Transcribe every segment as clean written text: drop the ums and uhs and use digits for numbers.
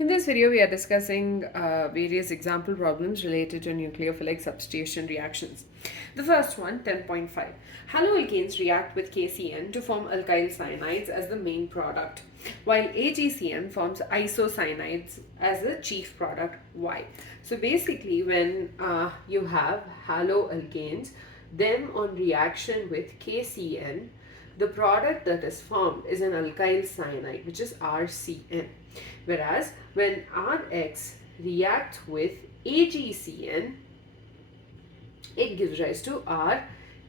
In this video, we are discussing various example problems related to nucleophilic substitution reactions. The first one, 10.5. Haloalkanes react with KCN to form alkyl cyanides as the main product, while AgCN forms isocyanides as the chief product. Why? So basically, when you have haloalkanes, then on reaction with KCN, the product that is formed is an alkyl cyanide, which is RCN. Whereas when Rx reacts with AgCN, it gives rise to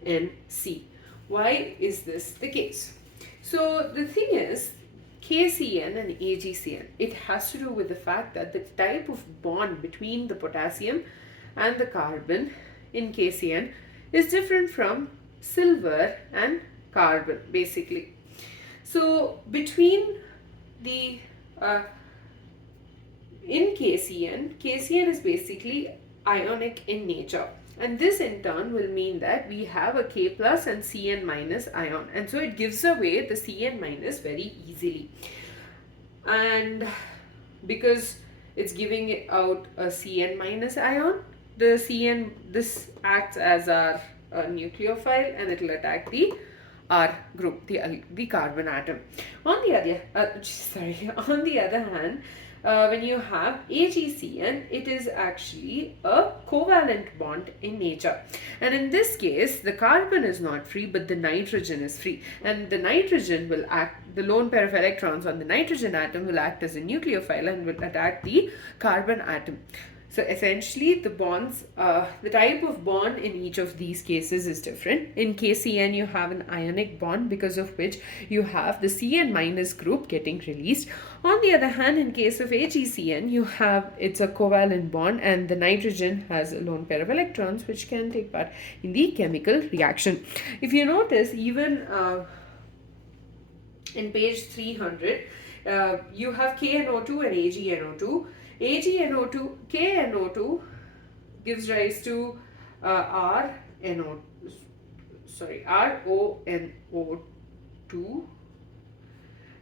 RNC. Why is this the case? So the thing is, KCN and AgCN, it has to do with the fact that the type of bond between the potassium and the carbon in KCN is different from silver and carbon, basically. So between the in KCN is basically ionic in nature, and this in turn will mean that we have a K plus and Cn minus ion, and so it gives away the Cn minus very easily. And because it's giving out a Cn minus ion, this acts as our nucleophile, and it will attack the R group, the carbon atom. On the other hand, when you have AgCN, it is actually a covalent bond in nature, and in this case the carbon is not free but the nitrogen is free, and the nitrogen will act, the lone pair of electrons on the nitrogen atom will act as a nucleophile and will attack the carbon atom. So essentially the bonds, the type of bond in each of these cases is different. In KCN you have an ionic bond, because of which you have the Cn minus group getting released. On the other hand, in case of AgCN, you have, it's a covalent bond, and the nitrogen has a lone pair of electrons which can take part in the chemical reaction. If you notice, even in page 300, you have KNO2 and AgNO2. KNO2 gives rise to RONO2,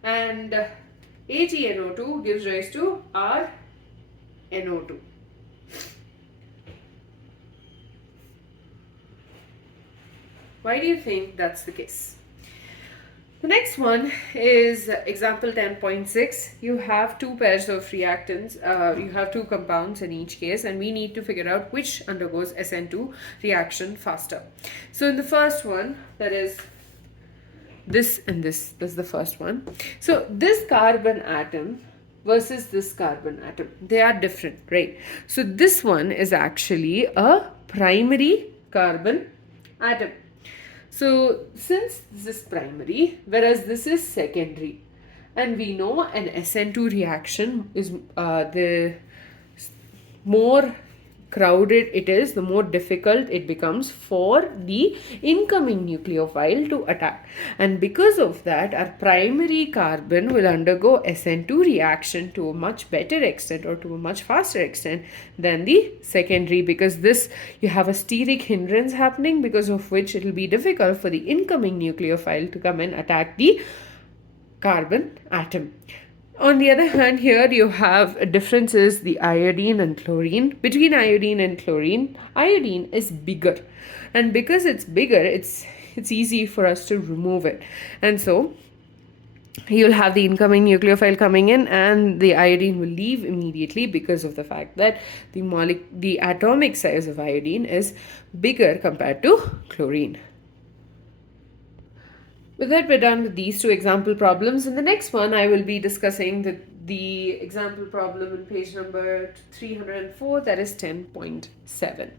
and AgNO2 gives rise to RNO2. Why do you think that's the case? The next one is example 10.6. You have two pairs of reactants, you have two compounds in each case, and we need to figure out which undergoes SN2 reaction faster. So in the first one, that is this and this is the first one. So this carbon atom versus this carbon atom, they are different, right? So this one is actually a primary carbon atom. So since this is primary, whereas this is secondary, and we know an SN2 reaction is the more crowded it is, the more difficult it becomes for the incoming nucleophile to attack. And because of that, our primary carbon will undergo SN2 reaction to a much better extent, or to a much faster extent than the secondary, because this, you have a steric hindrance happening, because of which it will be difficult for the incoming nucleophile to come and attack the carbon atom. On the other hand, here you have differences, the iodine and chlorine. Between iodine and chlorine, iodine is bigger, and because it's bigger, it's easy for us to remove it, and so you'll have the incoming nucleophile coming in, and the iodine will leave immediately, because of the fact that the atomic size of iodine is bigger compared to chlorine. With that, we're done with these two example problems. In the next one, I will be discussing the example problem in page number 304, that is 10.7.